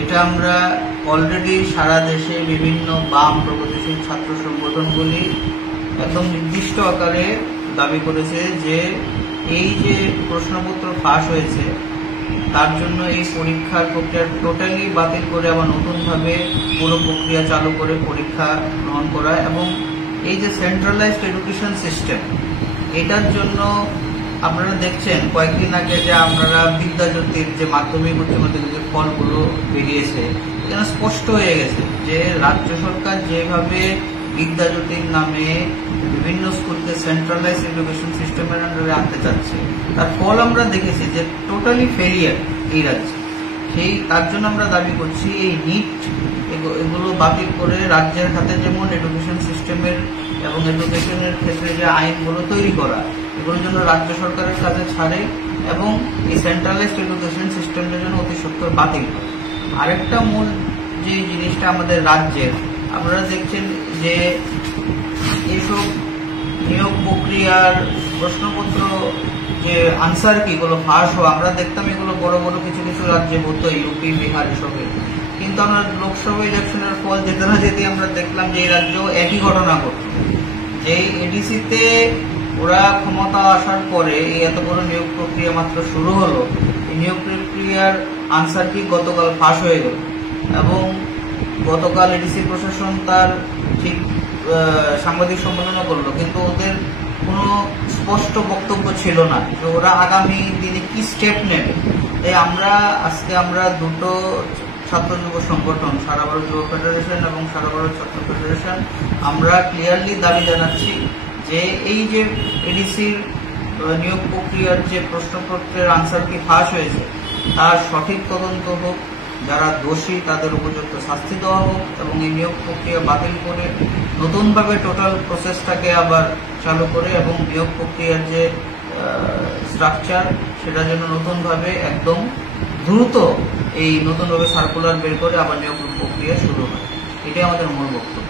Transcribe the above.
এটা আমরা অলরেডি সারা দেশে বিভিন্ন বাম প্রগতিশীল ছাত্র সংগঠনগুলি একদম নির্দিষ্ট আকারে দাবি করেছে যে এই যে প্রশ্নপত্র ফাঁস হয়েছে তার জন্য এই পরীক্ষার প্রক্রিয়া টোটালি বাতিল করে আবার নতুনভাবে পুরো প্রক্রিয়া চালু করে পরীক্ষা গ্রহণ করা, এবং এই যে সেন্ট্রালাইজড এডুকেশন সিস্টেম এটার জন্য আপনারা দেখছেন কয়েকদিন আগে যে আপনারা বিদ্যাজ্যোতির যে মাধ্যমিক উচ্চ মাধ্যমিকের ফলগুলো বেরিয়েছে, এখানে স্পষ্ট হয়ে গেছে যে রাজ্য সরকার যেভাবে বিদ্যাজ্যোতির নামে বিভিন্ন স্কুলকে সেন্ট্রালাইজ এডুকেশন সিস্টেমের আন্ডারে আনতে চাচ্ছে, তার ফল আমরা দেখেছি যে টোটালি ফেলিয়ার এই রাজ্যে। তার জন্য আমরা দাবি করছি এই নিট এগুলো বাতিল করে রাজ্যের হাতে যেমন এডুকেশন সিস্টেমের এবং এডুকেশনের ক্ষেত্রে যে আইনগুলো তৈরি করা, এগুলোর জন্য রাজ্য সরকারের কাছে ছাড়ে এবং এই সেন্ট্রালাইজড এডুকেশন সিস্টেমের জন্য অতি সত্বর বাতিল করে। আরেকটা মূল যে জিনিসটা আমাদের রাজ্যের, আপনারা দেখছেন যে এইসব নিয়োগ প্রক্রিয়ার প্রশ্নপত্র যে আনসার কি এগুলো ফাঁস হওয়া, আমরা দেখতাম এগুলো বড় বড় কিছু কিছু রাজ্যে হতো, ইউপি বিহার এসবে, কিন্তু আমরা লোকসভা ইলেকশনের ফল যেতে না যেতে আমরা দেখলাম যে এই রাজ্যেও একই ঘটনা ঘটল। যে এডিসিতে ওরা ক্ষমতা আসার পরে এই এত বড় নিয়োগ প্রক্রিয়া মাত্র শুরু হলো, এই নিয়োগ প্রক্রিয়ার আনসার কি গতকাল ফাঁস হয়ে গেল, এবং গতকাল এডিসি প্রশাসন তার ঠিক সাংবাদিক সম্মেলনও করলো, কিন্তু ওদের কোনো স্পষ্ট বক্তব্য ছিল না যে ওরা আগামী দিনে কি স্টেপ নেবে। তাই আমরা দুটো ছাত্র যুব সংগঠন, সারা ভারত যুব ফেডারেশন এবং সারা ভারত ছাত্র ফেডারেশন, আমরা ক্লিয়ারলি দাবি জানাচ্ছি যে এই যে এডিসির নিয়োগ প্রক্রিয়ার যে প্রশ্নপত্রের আনসার কি ফাঁস হয়েছে তার সঠিক তদন্ত হোক, যারা দোষী তাদের উপযুক্ত শাস্তি দেওয়া হোক, এবং এই নিয়োগ প্রক্রিয়া বাতিল করে নতুনভাবে টোটাল প্রসেসটাকে আবার চালু করে এবং নিয়োগ প্রক্রিয়ার যে স্ট্রাকচার সেটা যেন নতুনভাবে একদম দ্রুত এই নতুনভাবে সার্কুলার বের করে আবার নিয়োগ প্রক্রিয়া শুরু হয়। এটাই আমাদের মূল বক্তব্য।